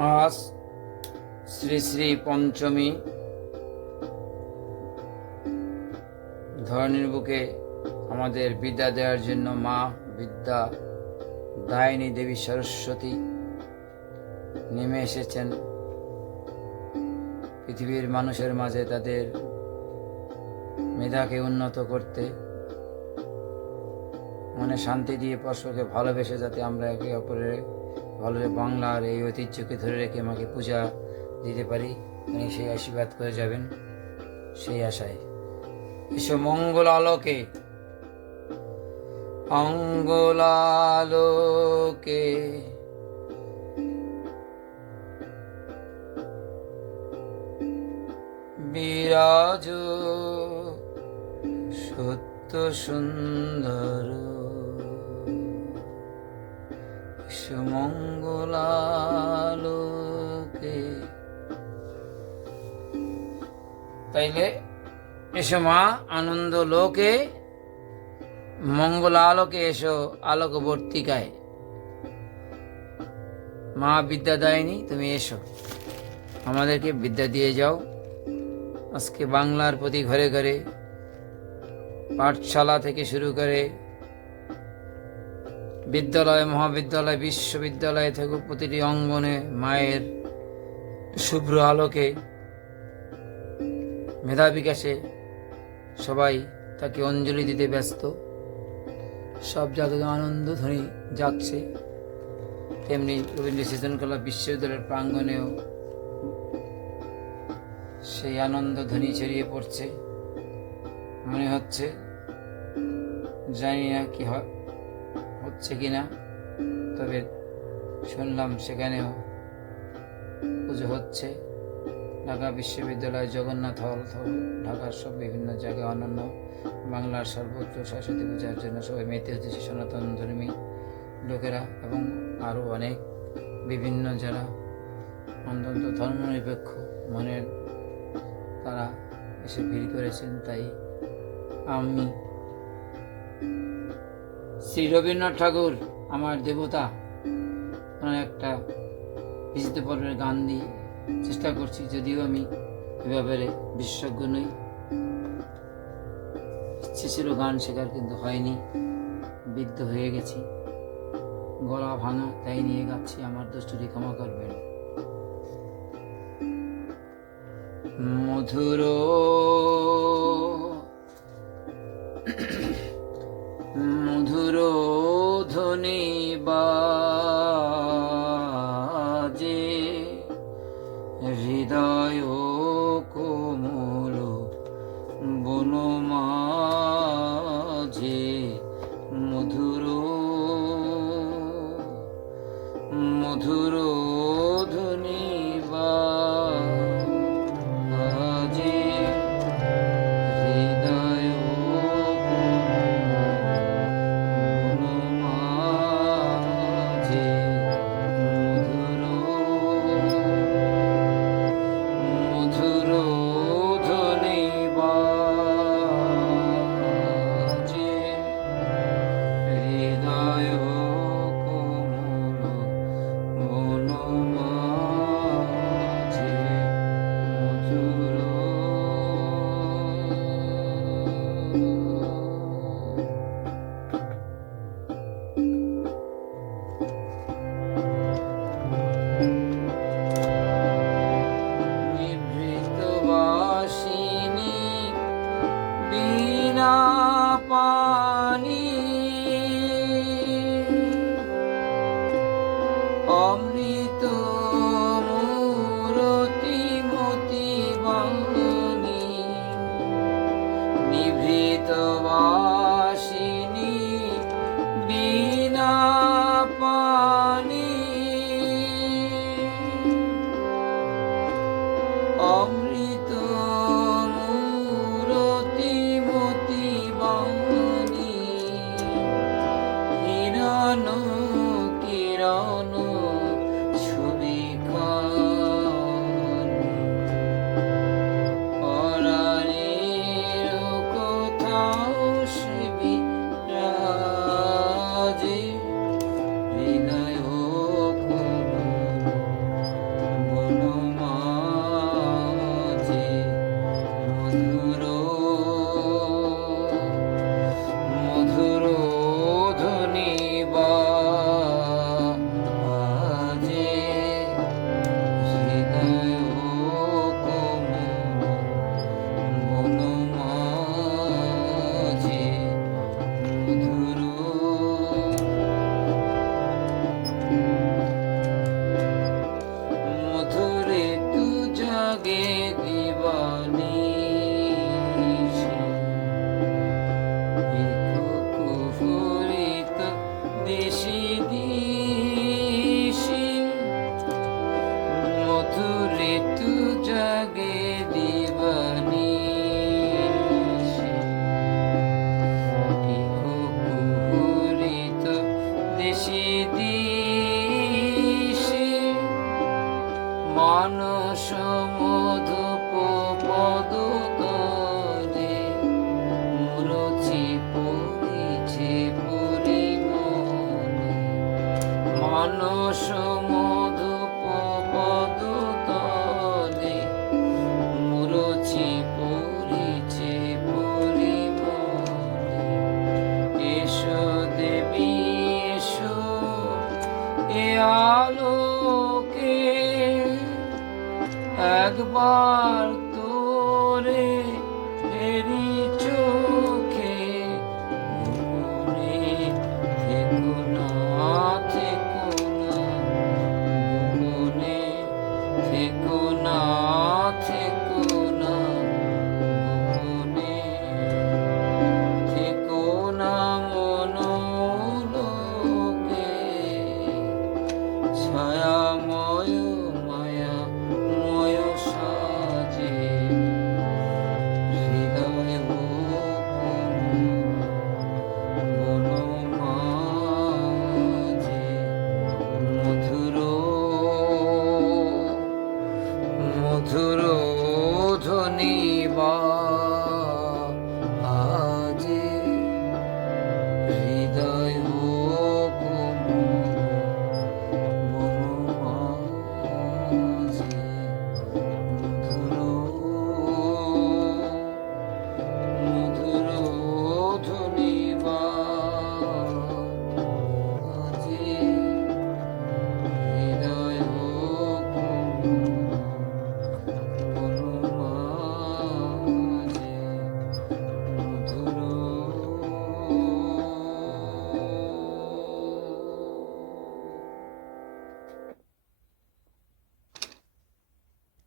আজ শ্রী শ্রী পঞ্চমী। ধরনীর বুকে আমাদের বিদ্যা দেওয়ার জন্য মা বিদ্যা দায়িনী দেবী সরস্বতী নেমে এসেছেন পৃথিবীর মানুষের মাঝে তাদের মেধাকে উন্নত করতে, মনে শান্তি দিয়ে পরস্পরকে ভালোবেসে যাতে আমরা একে অপরের ভালো বাংলার এই ঐতিহ্যকে ধরে রেখে মাকে পূজা দিতে পারি। উনি সেই আশীর্বাদ করে যাবেন সেই আশায়। এসো মঙ্গল আলোকে, অঙ্গলালোকে বিরাজ সত্য সুন্দর, মঙ্গলালোকে। তাইলে এসো মা আনন্দ লোকে, মঙ্গল আলোকে এসো আলোকবর্তিকায়। মা বিদ্যা দায়িনী, তুমি এসো আমাদেরকে বিদ্যা দিয়ে যাও। আজকে বাংলার প্রতি ঘরে ঘরে পাঠশালা থেকে শুরু করে বিদ্যালয়, মহাবিদ্যালয়, বিশ্ববিদ্যালয় থেকে প্রতিটি অঙ্গনে মায়ের শুভ্র আলোকে মেধা বিকাশে সবাই তাকে অঞ্জলি দিতে ব্যস্ত। সব জায়গায় আনন্দ ধ্বনি জাগছে। তেমনি রবীন্দ্র সৃজনকলা বিশ্ববিদ্যালয়ের প্রাঙ্গণেও সেই আনন্দ ধ্বনি ছড়িয়ে পড়ছে। মনে হচ্ছে, জানি না কি হচ্ছে কিনা, তবে শুনলাম সেখানেও পুজো হচ্ছে। ঢাকা বিশ্ববিদ্যালয়, জগন্নাথ হল, ঢাকার সব বিভিন্ন জায়গায় অন্যান্য বাংলার সর্বোচ্চ সরস্বতী পূজার জন্য সবাই মেতে হচ্ছে সনাতন ধর্মী লোকেরা এবং আরও অনেক বিভিন্ন যারা অন্তত ধর্মনিরপেক্ষ মনের তারা এসে ভিড় করেছেন। তাই আমি শ্রী রবীন্দ্রনাথ ঠাকুর আমার দেবতা ওনার একটা বিচিত্র পর্বের গান দিয়ে চেষ্টা করছি, যদিও আমি এ ব্যাপারে বিশেষজ্ঞ নই। ইচ্ছে ছিল গান শেখার, কিন্তু হয়নি, বিদ্ধ হয়ে গেছি, গলা ভাঙা, তাই নিয়ে গাচ্ছি, আমার দোষটি ক্ষমা করবেন। মধুর মধুর ধ্বনি বাজে হৃদয় কোমল বনমাঝে, মধুর মধুর ধ্বনি বাজে হৃদয় বনমাঝে, মধুর ধ্বনি বাজে হৃদয় কোমল বনমাঝে, মধুর। নিভৃতবাসিনী বীণা পানি, অমৃত মূরতি মতি বাণী, নিভৃতবাসিনী বীণা পানি, অমৃত মূরতি মতি বাণী, হিরণ কিরণ ছবি মধুপ পদ তলে মুরছি পড়িছে পরিমলে। মানস মধুপ পদ তলে মুরছি পড়িছে পরিমলে। এসো দেবী এসো এ আলোকে, একবার তোরে ফেরি চোখে। গোপনে থেকো না, থেকো না, গোপনে থেকো না, থেকো না, গোপনে থেকো না মনোলোকে। ছায়া